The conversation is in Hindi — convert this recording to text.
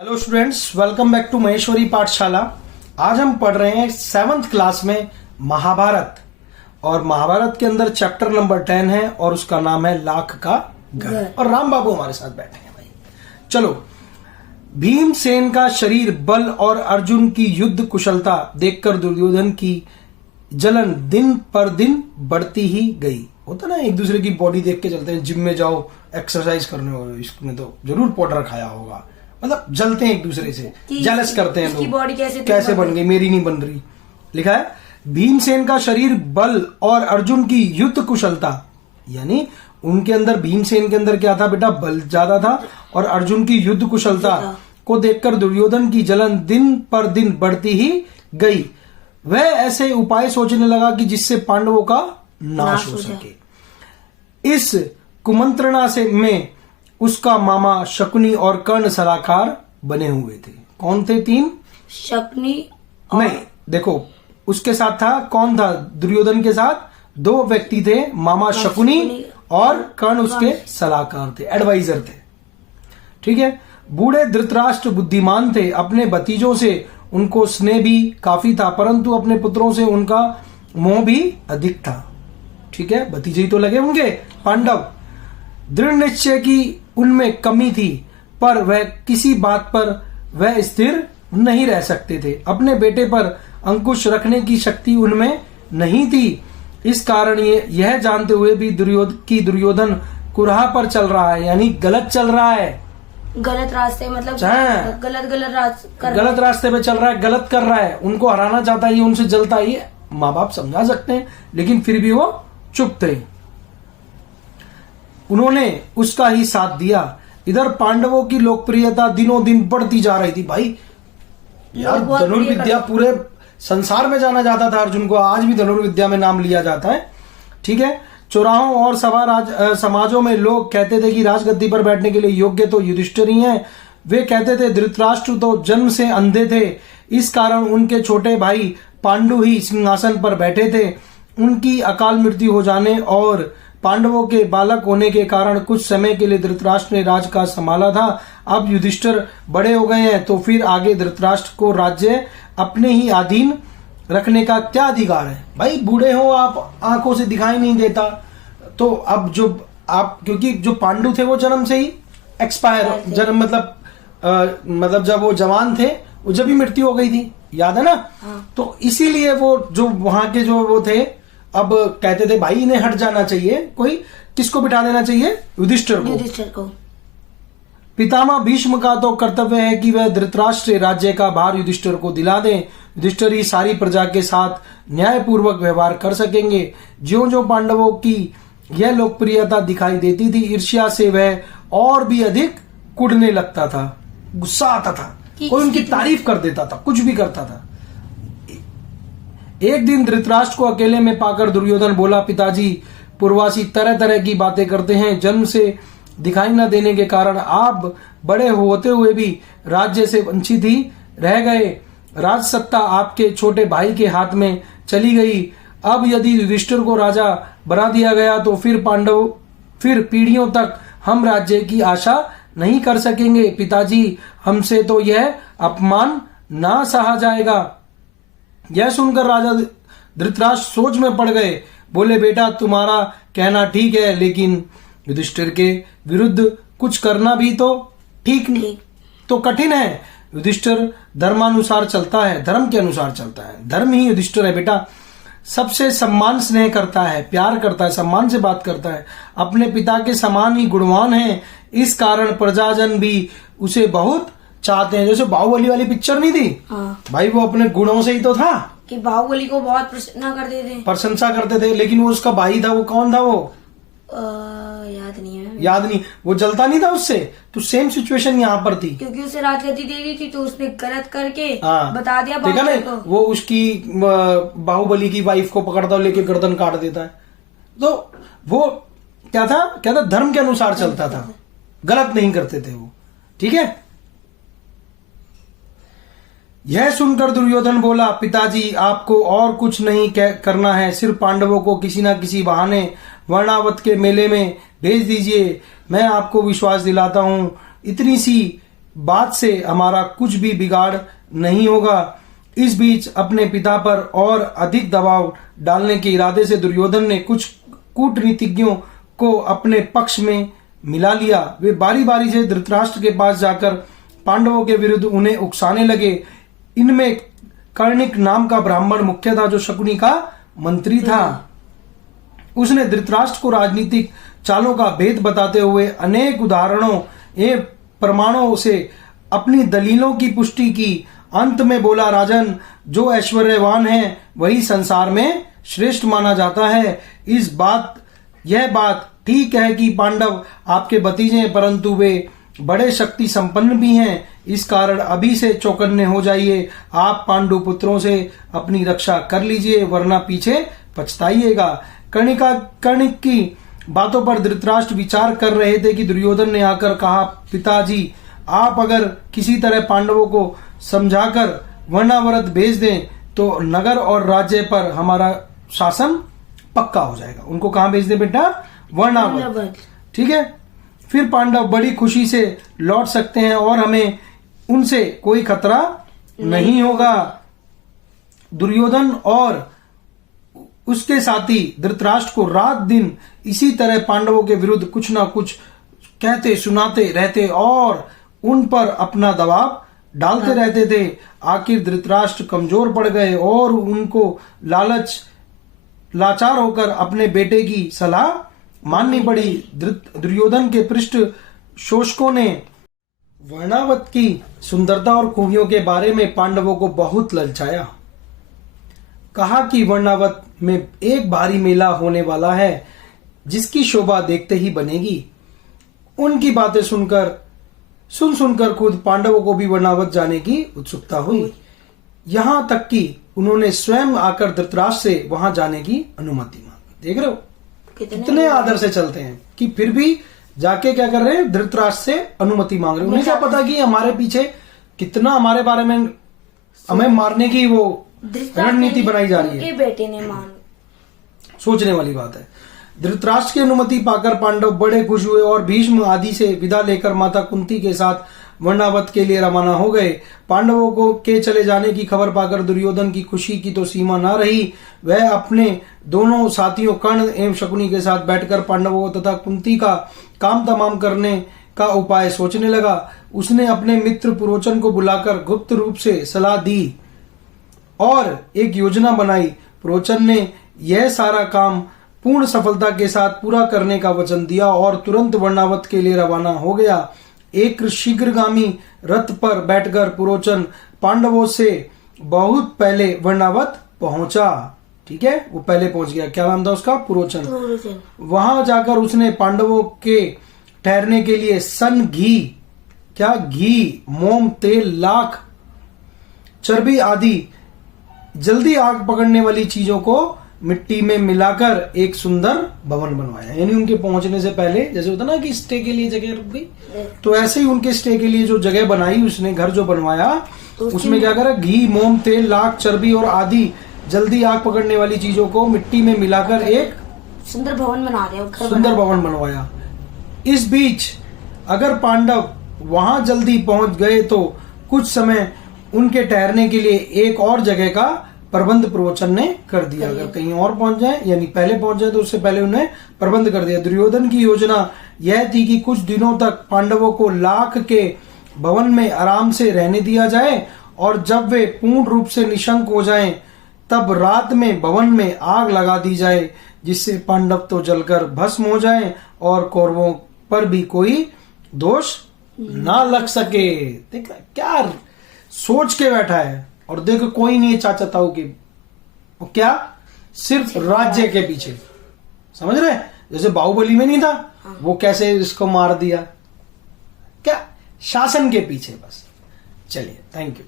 Hello students, welcome back to Maheshwari Pathshala. आज हम पढ़ रहे हैं 7th क्लास में महाभारत, और महाभारत के अंदर चैप्टर नंबर 10 है और उसका नाम है लाख का घर। और राम बाबू हमारे साथ बैठे हैं भाई। चलो, भीमसेन का शरीर बल और अर्जुन की युद्ध कुशलता देखकर दुर्योधन की जलन दिन पर दिन बढ़ती ही गई। होता ना, एक दूसरे की बॉडी देख के चलते हैं, जिम में जाओ एक्सरसाइज करने हो, इसमें तो जरूर पाउडर खाया होगा, मतलब जलते हैं एक दूसरे से, जेलस करते हैं लोग, बॉडी कैसे बन गई, मेरी नहीं बन रही। लिखा है भीमसेन का शरीर बल और अर्जुन की युद्ध कुशलता, यानी उनके अंदर, भीमसेन के अंदर क्या था बेटा, बल ज्यादा था, और अर्जुन की युद्ध कुशलता को देखकर दुर्योधन की जलन दिन पर दिन बढ़ती ही गई। वह ऐसे उपाय सोचने लगा कि जिससे पांडवों का नाश हो सके। इस कुमंत्रणा से में उसका मामा शकुनी और कर्ण सलाहकार बने हुए थे। कौन थे? तीन शकुनी नहीं, देखो उसके साथ था, कौन था? दुर्योधन के साथ दो व्यक्ति थे, मामा शकुनी और कर्ण उसके सलाहकार थे, एडवाइजर थे। ठीक है। बूढ़े धृतराष्ट्र बुद्धिमान थे, अपने भतीजों से उनको स्नेह भी काफी था, परंतु अपने पुत्रों से उनका मोह भी अधिक था। ठीक है, भतीजे ही तो लगे होंगे पांडव। दृढ़ निश्चय की उनमें कमी थी, पर वह किसी बात पर वह स्थिर नहीं रह सकते थे। अपने बेटे पर अंकुश रखने की शक्ति उनमें नहीं थी। इस कारण यह जानते हुए भी दुर्योधन कुराह पर चल रहा है, यानी गलत चल रहा है, गलत रास्ते, मतलब गलत रास्ते पे चल रहा है, गलत कर रहा है, उनको हराना चाहता है, उनसे जलता ही है। माँ बाप समझा सकते हैं, लेकिन फिर भी वो चुप थे। उन्होंने उसका ही साथ दिया। इधर पांडवों की लोकप्रियता दिनों दिन बढ़ती जा रही थी। भाई यार, धनुर्विद्या पूरे संसार में जाना जाता था अर्जुन को, आज भी धनुर्विद्या में नाम लिया जाता है। ठीक है। चौराहों और समाजों में लोग कहते थे कि राजगद्दी पर बैठने के लिए योग्य तो युधिष्ठिर ही हैं। वे कहते थे धृतराष्ट्र तो जन्म से अंधे थे, इस कारण उनके छोटे भाई पांडु ही सिंहासन पर बैठे थे। उनकी अकाल मृत्यु हो जाने और पांडवों के बालक होने के कारण कुछ समय के लिए धृतराष्ट्र ने राज का संभाला था। अब युधिष्ठिर बड़े हो गए हैं, तो फिर आगे धृतराष्ट्र को राज्य अपने ही अधीन रखने का क्या अधिकार है? भाई बूढ़े हो आप, आंखों से दिखाई नहीं देता, तो अब जो आप, क्योंकि जो पांडु थे वो जन्म से ही एक्सपायर, जन्म मतलब जब वो जवान थे, वो जब ही मृत्यु हो गई थी, याद है ना? तो इसीलिए वो जो वहां के जो वो थे, अब कहते थे भाई इन्हें हट जाना चाहिए, कोई किसको बिठा देना चाहिए? युधिष्ठिर को। पितामह भीष्म का तो कर्तव्य है कि वह धृतराष्ट्र राज्य का भार युधिष्ठिर को दिला दें। युधिष्ठिर ही सारी प्रजा के साथ न्यायपूर्वक व्यवहार कर सकेंगे। ज्यों-ज्यों पांडवों की यह लोकप्रियता दिखाई देती थी, ईर्ष्या से वह और भी अधिक कुढ़ने लगता था, गुस्सा आता था, कोई उनकी तारीफ कर देता था, कुछ भी करता था। एक दिन धृतराष्ट्र को अकेले में पाकर दुर्योधन बोला, पिताजी पूर्वासी तरह तरह की बातें करते हैं, जन्म से दिखाई न देने के कारण आप बड़े होते हुए भी राज्य से वंचित ही रह गए। राज सत्ता आपके छोटे भाई के हाथ में चली गई। अब यदि युधिष्ठिर को राजा बना दिया गया तो फिर पीढ़ियों तक हम राज्य की आशा नहीं कर सकेंगे। पिताजी, हमसे तो यह अपमान ना सहा जाएगा। यह सुनकर राजा धृतराष्ट्र सोच में पड़ गए। बोले, बेटा तुम्हारा कहना ठीक है, लेकिन युधिष्ठिर के विरुद्ध कुछ करना भी तो ठीक नहीं, तो कठिन है। युधिष्ठिर धर्मानुसार चलता है, धर्म के अनुसार चलता है, धर्म ही युधिष्ठिर है बेटा। सबसे सम्मान स्नेह करता है, प्यार करता है, सम्मान से बात करता है, अपने पिता के समान ही गुणवान है। इस कारण प्रजाजन भी उसे बहुत चाहते हैं। जैसे बाहुबली वाली पिक्चर नहीं थी? भाई वो अपने गुणों से ही तो था कि बाहुबली को बहुत प्रशंसा करते थे, लेकिन वो उसका भाई था, वो कौन था? वो याद नहीं, वो जलता नहीं था उससे। तो सेम सिचुएशन यहाँ पर थी, क्योंकि उसे राजगद्दी दे दी थी, तो उसने गलत करके बता दिया। देखा ना, वो उसकी बाहुबली की वाइफ को पकड़ता लेके गर्दन काट देता है। तो वो क्या था, धर्म के अनुसार चलता था, गलत नहीं करते थे वो। ठीक है। यह सुनकर दुर्योधन बोला, पिताजी आपको और कुछ नहीं करना है, सिर्फ पांडवों को किसी न किसी बहाने वर्णावत के मेले में भेज दीजिए। मैं आपको विश्वास दिलाता हूँ, इतनी सी बात से हमारा कुछ भी बिगाड़ नहीं होगा। इस बीच अपने पिता पर और अधिक दबाव डालने के इरादे से दुर्योधन ने कुछ कूटनीतिज्ञों को अपने पक्ष में मिला लिया। वे बारी बारी से धृतराष्ट्र के पास जाकर पांडवों के विरुद्ध उन्हें उकसाने लगे। इनमें कर्णिक नाम का ब्राह्मण मुख्य था, जो शकुनी का मंत्री था। उसने धृतराष्ट्र को राजनीतिक चालों का भेद बताते हुए अनेक उदाहरणों एवं प्रमाणों से अपनी दलीलों की पुष्टि की। अंत में बोला, राजन, जो ऐश्वर्यवान है वही संसार में श्रेष्ठ माना जाता है। यह बात ठीक है कि पांडव आपके भतीजे हैं, परंतु वे बड़े शक्ति संपन्न भी हैं। इस कारण अभी से चौकन्ने हो जाइए। आप पांडु पुत्रों से अपनी रक्षा कर लीजिए, वरना पीछे पछताइएगा। कर्णिक की बातों पर धृतराष्ट्र विचार कर रहे थे कि दुर्योधन ने आकर कहा, पिताजी, आप अगर किसी तरह पांडवों को समझाकर वर्णावरत भेज दें तो नगर और राज्य पर हमारा शासन पक्का हो जाएगा। उनको कहां भेज दे बेटा? वर्णावरत। ठीक है, फिर पांडव बड़ी खुशी से लौट सकते हैं और हमें उनसे कोई खतरा नहीं होगा। दुर्योधन और उसके साथी धृतराष्ट्र को रात दिन इसी तरह पांडवों के विरुद्ध कुछ ना कुछ कहते सुनाते रहते और उन पर अपना दबाव डालते रहते थे। आखिर धृतराष्ट्र कमजोर पड़ गए और उनको लाचार होकर अपने बेटे की सलाह माननी पड़ी। दुर्योधन के पृष्ठ शोषकों ने वर्णावत की सुंदरता और खूबियों के बारे में पांडवों को बहुत ललचाया। कहा कि वर्णावत में एक भारी मेला होने वाला है, जिसकी शोभा देखते ही बनेगी। उनकी बातें सुनकर खुद पांडवों को भी वर्णावत जाने की उत्सुकता हुई। यहां तक कि उन्होंने स्वयं आकर धृतराष्ट्र से वहां जाने की अनुमति मांगी। देख रहे हो कितने आदर से चलते हैं कि फिर भी जाके क्या कर रहे हैं? धृतराष्ट्र से अनुमति मांग रहे हैं। उन्हें क्या पता कि हमारे पीछे कितना हमारे बारे में हमें मारने की वो रणनीति बनाई जा रही है। बेटे ने मान सोचने वाली बात है। धृतराष्ट्र की अनुमति पाकर पांडव बड़े खुश हुए और भीष्म आदि से विदा लेकर माता कुंती के साथ वर्णावत के लिए रवाना हो गए। पांडवों को के चले जाने की खबर पाकर दुर्योधन की खुशी की तो सीमा न रही। वह अपने दोनों साथियों कर्ण एवं शकुनी के साथ बैठकर पांडवों तथा कुंती का काम तमाम करने का उपाय सोचने लगा। उसने अपने मित्र पुरोचन को बुलाकर गुप्त रूप से सलाह दी और एक योजना बनाई। पुरोचन ने यह सारा काम पूर्ण सफलता के साथ पूरा करने का वचन दिया और तुरंत वर्णावत के लिए रवाना हो गया। एक शीघ्रगामी रथ पर बैठकर पुरोचन पांडवों से बहुत पहले वर्णावत पहुंचा। ठीक है, वो पहले पहुंच गया। क्या नाम था उसका? पुरोचन। वहां जाकर उसने पांडवों के ठहरने के लिए सन, घी, मोम, तेल, लाख, चर्बी आदि जल्दी आग पकड़ने वाली चीजों को मिट्टी में मिलाकर एक सुंदर भवन बनवाया। यानी उनके पहुंचने से पहले, जैसे होता ना कि स्टे के लिए जगह रुक गई, तो ऐसे ही उनके स्टे के लिए जो जगह बनाई, उसने घर जो बनवाया, तो उसमें क्या करा? घी, मोम, तेल, लाख, चर्बी और आदि जल्दी आग पकड़ने वाली चीजों को मिट्टी में मिलाकर एक सुंदर भवन बना दिया, सुंदर भवन बनवाया। इस बीच अगर पांडव वहां जल्दी पहुंच गए तो कुछ समय उनके ठहरने के लिए एक और जगह का प्रबंध पुरोचन ने कर दिया। अगर कहीं और पहुंच जाए, यानी पहले पहुंच जाए, तो उससे पहले उन्हें प्रबंध कर दिया। दुर्योधन की योजना यह थी कि कुछ दिनों तक पांडवों को लाख के भवन में आराम से रहने दिया जाए और जब वे पूर्ण रूप से निशंक हो जाएं, तब रात में भवन में आग लगा दी जाए, जिससे पांडव तो जलकर भस्म हो जाएं और कौरवों पर भी कोई दोष ना लग सके। देख क्या सोच के बैठा है। और देखो कोई नहीं है चाचा ताऊ के, और क्या सिर्फ राज्य के पीछे। समझ रहे? जैसे बाहुबली में नहीं था, वो कैसे इसको मार दिया, क्या शासन के पीछे बस। चलिए, थैंक यू।